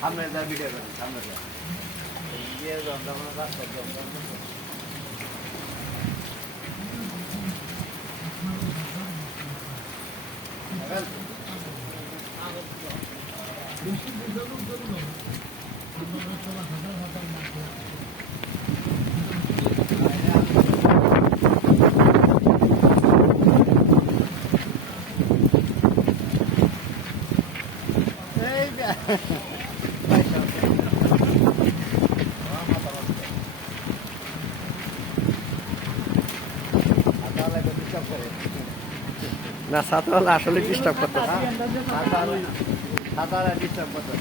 সামনে যা ভিডিও করেন সামনে যা এই জমটা কোনো রাস্তা জমটা না ছাতাওয়ালা আসলে ডিস্টার্ব করতেছে। সাঁতার ডিস্টার্ব করতে